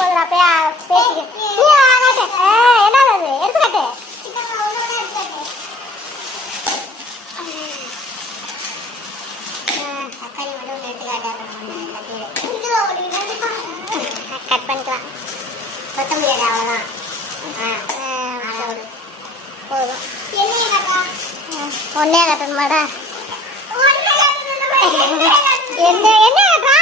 போதுடா பேசிக்க. என்னது அது எடுத்துக்காட்டு. தக்காளி மட்டும் எடுத்துக்காட்டு கட் பண்ணிக்கலாம். கொத்தமல்லி அவ்வளோதான். போதும். ஒன்னே கட்டணுமாடா? என்ன என்ன கட்டுறா?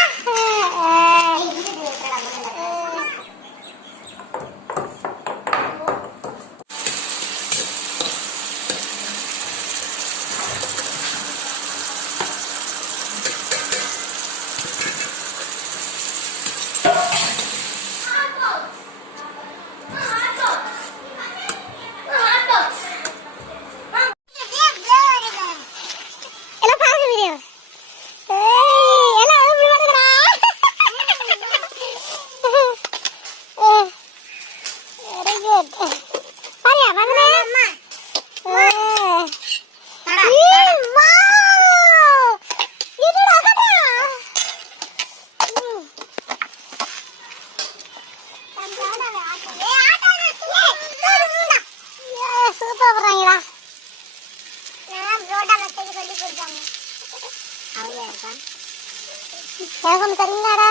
கேட்கணும் சரிங்களாடா?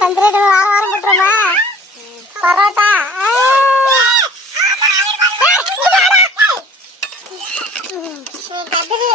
12 வாரம் போட்டுருமா பரோட்டா? கத்திரி